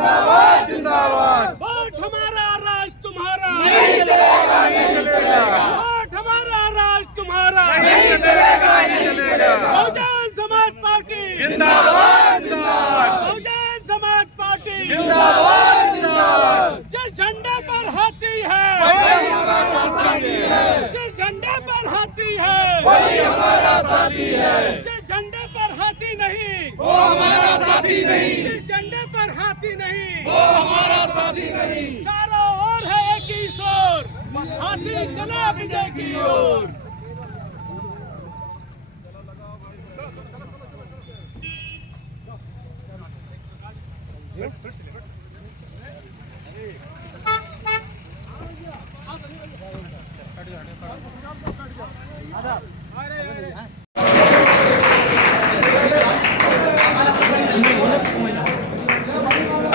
जिंदाबाद जिंदाबाद। वोट हमारा राज तुम्हारा नहीं चलेगा नहीं चलेगा। वोट हमारा राज तुम्हारा नहीं चलेगा नहीं चलेगा। बहुजन समाज पार्टी जिंदाबाद जिंदाबाद। बहुजन समाज पार्टी जिंदाबाद जिंदाबाद। जिस झंडे पर हाथी है वही हमारा साथी है। जिस झंडे पर हाथी है वही हमारा साथी है। जिस झंडे पर हाथी नहीं वो हमारा साथी नहीं। जिस झंडे पर हाथी नहीं वो हमारा साथी नहीं। चारों ओर है एक ही शोर, हाथी चला विजय की ओर।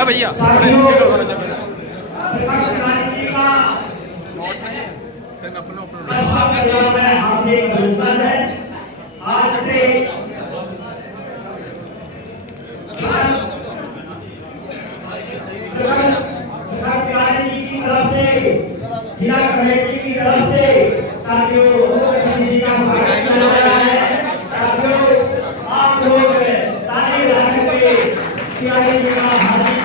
भैया आज से की तरफ से जिला कमेटी की तरफ से साथियों का स्वागत किया जा रहा है। साथियों आप लोग ताली बजाकर तिवारी जी का हार्दिक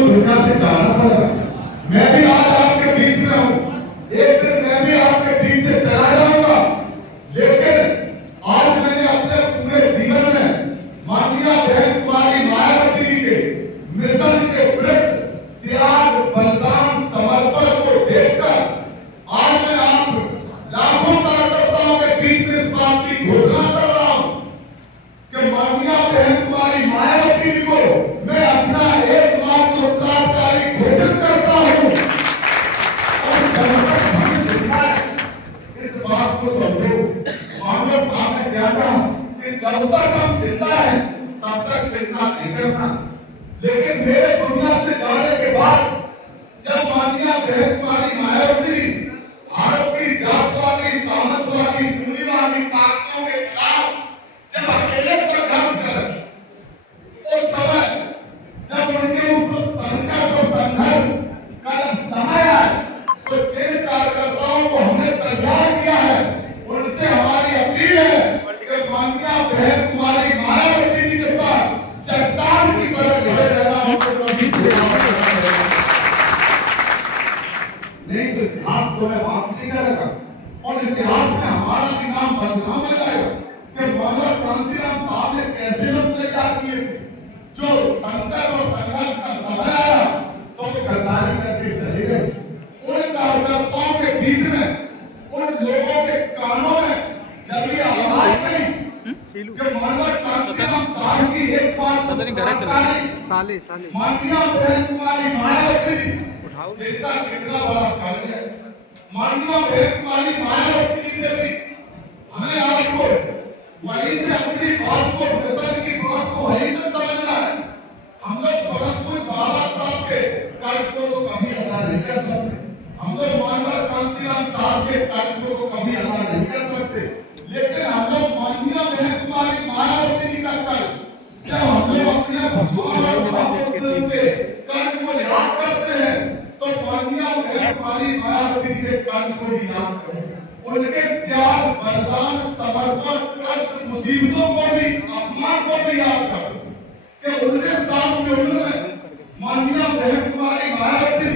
दुनिया से जाना पड़ेगा। मैं भी आज आपके बीच में हूँ, एक दिन मैं भी आपके बीच से चला जाऊंगा, लेकिन आज मैंने अपने पूरे जीवन में माननीय बहन कुमारी मायावती जी के मिशन के प्रति त्याग बलिदान समर्पण को देखकर आज मैं आप लाखों कार्यकर्ताओं के बीच में इस बात की घोषणा कर रहा हूँ कि माननीय बहन कुमारी मायावती जी को मैं अपना एकमात्र उत्तराधिकारी घोषित करता हूँ। और जब तक हमें जिंदा है इस बात को समझो। मानव साहब ने क्या कहा कि जब तक हम जिंदा हैं तब तक चिंता नहीं करना, लेकिन मेरे दुनिया से जाने के बाद जब माननीय बहन कुमारी मायावती जी भारत की जातवादी सामंतवादी पूंजीवादी ताकतों के खिलाफ जब अकेले संघर्ष करें, उस समय जब उनके ऊपर संकट और संघर्ष का समय है, तो जिन कार्यकर्ताओं को हमने तैयार किया है उनसे हमारी अपील है कि माननीय बहन कुमारी मायावती जी के साथ चट्टान की तरह खड़े रहना हमको कभी नहीं तो इतिहास तो मैं माफ नहीं करेगा और इतिहास में हमारा भी साले माननीय बहन कुमारी मायावती जिनका कितना बड़ा कार्य है, माननीय बहन कुमारी मायावती जी से भी हमें आपको वहीं से अपनी बात को, मिशन की बात को वहीं से समझना है। हम लोग गोरखपुर बाबा साहब के कार्य को तो कभी अदा नहीं कर सकते, हम लोग मानवर कांसीराम साहब के कार्य को कभी अदा नहीं कर सकते, लेकिन हम लोग माननीय बहन कुमारी मायावती जी का कार्य, जब हम लोग अपने भगवान और महापुरुषों के कार्य को याद करते हैं तो माननीय बहन कुमारी मायावती जी के कार्य को भी याद करें, उनके त्याग, बलिदान, समर्पण, कष्ट, मुसीबतों को भी, अपमान को भी याद करें कि 19 साल की उम्र में माननीय बहन कुमारी मायावती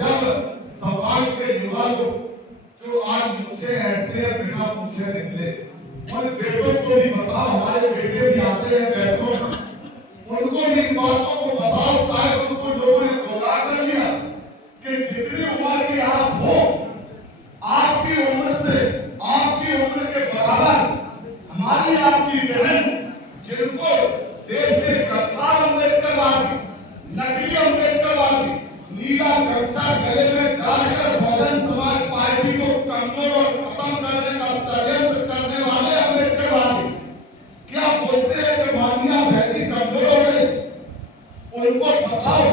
जब समाज के युवा लोग जो आज मुझे हटते हैं बिना पूछे निकले, उन बेटों को भी बताओ, हमारे बेटे भी आते हैं बैठो, उनको भी बातों को बताओ। शायद उनको लोगों ने बुला कर लिया कि जितनी उम्र की आप हो, आपकी उम्र से, आपकी उम्र के बराबर हमारी आपकी बहन, जिनको देश के गद्दार अम्बेडकरवादी, नकली अम्बेडकरवादी नीला गमछा गले में डालकर बहुजन समाज पार्टी को कमजोर और खत्म करने का षड्यंत्र करने वाले अम्बेडकरवादी क्या बोलते हैं कि माननीय बहनी कमजोर हो गई, उनको बताओ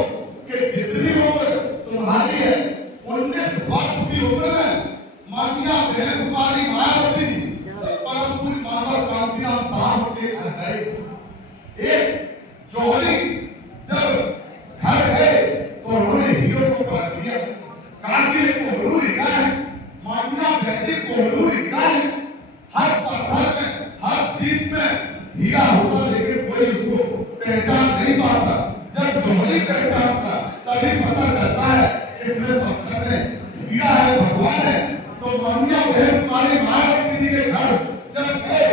कि जितनी उम्र तुम्हारी है, 19 वर्ष की उम्र में माननीय बहन कुमारी मायावती परम पूज्य मानवर कांसीराम साहब के घर गए, एक जोहरी जब घर गए तो उन्होंने हीरो को पकड़ लिया, कहा कि कोहलू रिका है, माननीय बहनी कोहलू रिका है, हर पत्थर में, हर सीट में हीरा होता, लेकिन कोई उसको पहचान नहीं पाता। जब जोहरी पहचानता तभी पता चलता है इसमें पत्थर है, हीरा है, भगवान है। तो माननीय बहन कुमारी मायावती जी के घर जब गए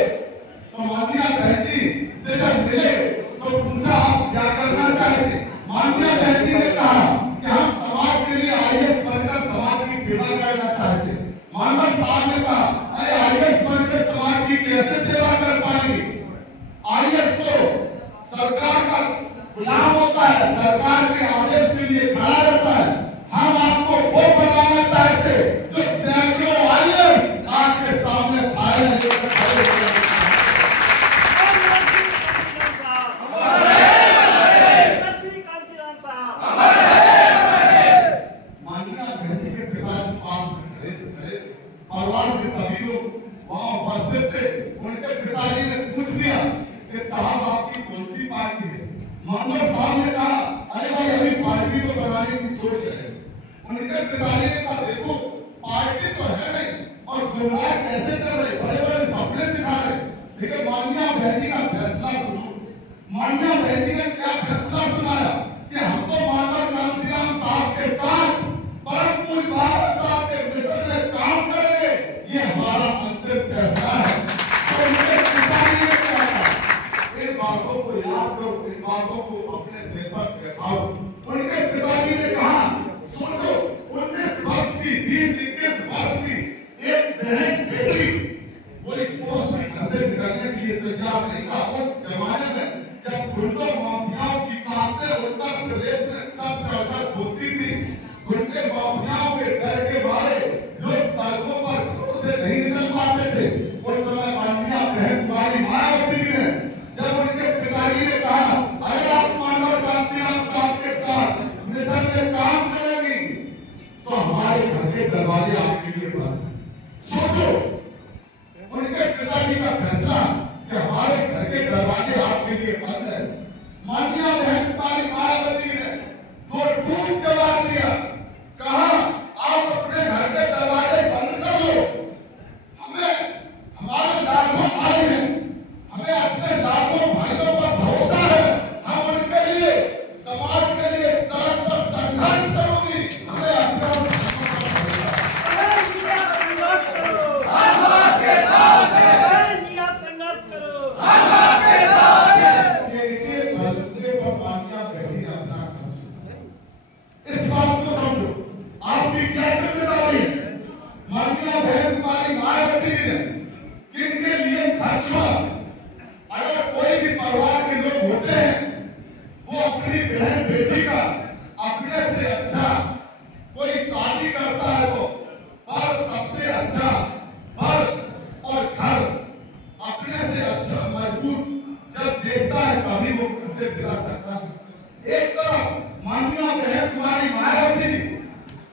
तो माननीय बहन जी से जब मिले तो पूछा आप क्या करना चाहते। माननीय बहन जी ने कहा कि हम समाज के लिए आईएएस बनकर समाज की सेवा करना चाहते। मानवर साहब ने कहा अरे आईएएस बनकर समाज की कैसे सेवा कर पाएंगे, आईएएस तो सरकार का गुलाम होता है, सरकार के आदेश के लिए खड़ा रहता है। हम आपको वो बनाना चाहते जो सैकड़ों आईएएस आपके सामने खड़े हैं। परिवार के सभी लोग वहां उपस्थित थे। उनके पिताजी ने पूछ दिया कि साहब आपकी कौन सी पार्टी है। मानवर साहब ने कहा अरे भाई अभी पार्टी तो बनाने की सोच रहे हैं। उनके पिताजी ने कहा देखो पार्टी तो है नहीं और गुमराह कैसे कर रहे, बड़े बड़े सपने दिखा रहे, लेकिन माननीय बहन जी का फैसला सुनो। माननीय बहन जी ने क्या फैसला सुनाया कि हम तो मानवर कांसीराम साहब के साथ परम पूज्य बाबा साहब के मिशन में काम करेंगे, ये हमारा अंतिम फैसला है। तो उनके पिताजी ने कहा इन बातों को याद करो, इन बातों को अपने दिल पर बैठाओ। उनके पिताजी ने कहा सोचो 19 वर्ष की, 20-21 वर्ष की एक बहन बेटी कोई पोस्ट में घर से निकलने के लिए तैयार नहीं था। उस जमाने में जब गुंडों माफियाओं की ताकतें उत्तर प्रदेश में सब चढ़कर होती थी, गुंडे माफियाओं के डर के मारे लोग सड़कों पर घरों से नहीं निकल पाते थे। उस समय माननीय बहन कुमारी मायावती जी ने जब उनके पिताजी ने कहा अगर आप मानवर कांसीराम साहब के साथ मिशन में काम करेंगी तो हमारे घर के दरवाजे आपके लिए बंद हैं। सोचो उनके पिताजी का फैसला कि हमारे घर के दरवाजे आपके लिए बंद है। माननीय बहन कुमारी मायावती जी ने तो टूट जवाब दिया, कहा आप अपने घर के दरवाजे बंद कर लो, हमें हमारे लाखों भाई हैं, हमें अपने लाखों भाइयों पर भरोसा है, हम उनके लिए समाज के लिए सड़क पर संघर्ष करूंगी, हमें अपने इस बात को समझो, आपकी क्या जिम्मेदारी है। माननीय बहन कुमारी मायावती जी ने किनके लिए घर छोड़ा। अगर कोई भी परिवार के लोग होते हैं अपनी बहन बेटी का अपने से अच्छा कोई शादी करता है तो पर सबसे अच्छा पर और घर अपने से अच्छा मजबूत जब देखता है तभी वो घर से विदा करता है। एक तरफ माननीय बहन कुमारी मायावती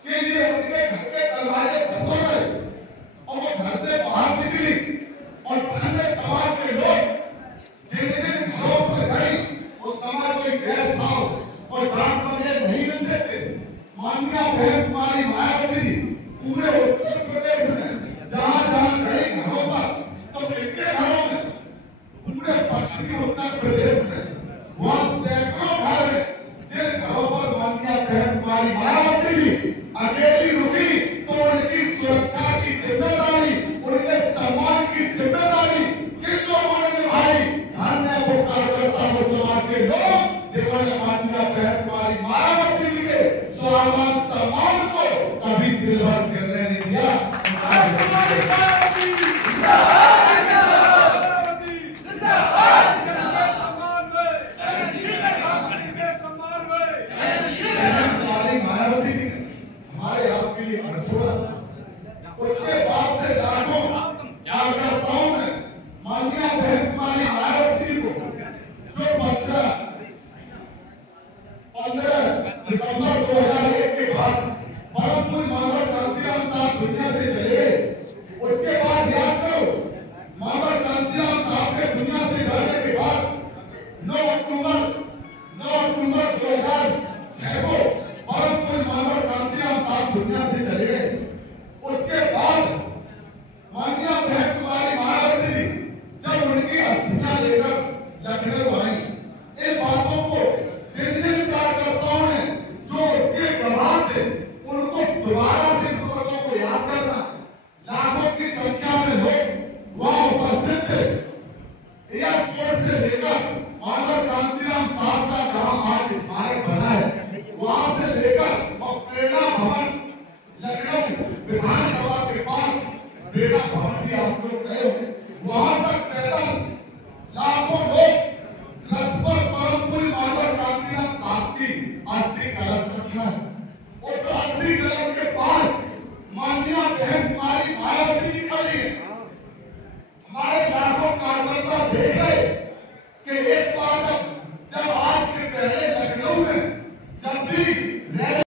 के लिए उनके घर के दरवाजे बंद हो गए और वो घर से बाहर निकली और अन्य समाज के लोग जिन जिन घरों पर गई वो समाज कोई गेस्ट हाउस और ग्राम बंगले नहीं मिलते थे। माननीय बहन कुमारी मायावती पूरे उत्तर प्रदेश में जहां जहां गई घरों पर तो कितने घरों में पूरे पश्चिमी उत्तर प्रदेश में वहां सैकड़ों घर में जिन घरों पर माननीय बहन कुमारी मायावती भी अकेली रुकी तो उनकी सुरक्षा की जिम्मेदारी उनके सम्मान की जिम्मेदारी किन लोगों ने निभाई। धन्य वो कार्यकर्ता वो समाज के लोग जिन्होंने माननीय बहन कुमारी मायावती जी के स्वाभिमान सम्मान को कभी दिल भर गिरने नहीं दिया। मायावती जी हमारे आपके लिए घर छोड़ा। उसके बाद से लाखों कार्यकर्ताओं ने माननीय बहन कुमारी मायावती जी को जो 15 दिसंबर 2001 के बाद परम पूज्य मानव कांसीराम साहब दुनिया से चले गए। उसके बाद याद करो मानव कांसीराम साहब के दुनिया से जाने के बाद 9 अक्टूबर 2006 को परम पूज्य मानव कांसीराम साहब दुनिया से चले गए। उसके बाद माननीय बहन कुमारी मायावती जी जब उनकी अस्थियां लेकर लखनऊ आई, इन बातों को जिन जिन कार्यकर्ताओं ने जो उसके गवाह थे उनको दोबारा से इन बातों को याद करना। लाखों की संख्या में लोग वहां उपस्थित थे। एयरपोर्ट से लेकर मानव कांसीराम साहब का जहां आज स्मारक बना है वहां से लेकर और प्रेरणा भवन लखनऊ विधानसभा के पास प्रेरणा भवन भी आप लोग गए होंगे, वहां तक पैदल लाखों लोग रथ पर परम पूज्य मानव कांसीराम साहब की अस्थि कलश रखा है। उस अस्थि कलश के पास माननीय बहन कुमारी मायावती जी खड़ी है। हमारे लाखों कार्यकर्ता देख रहे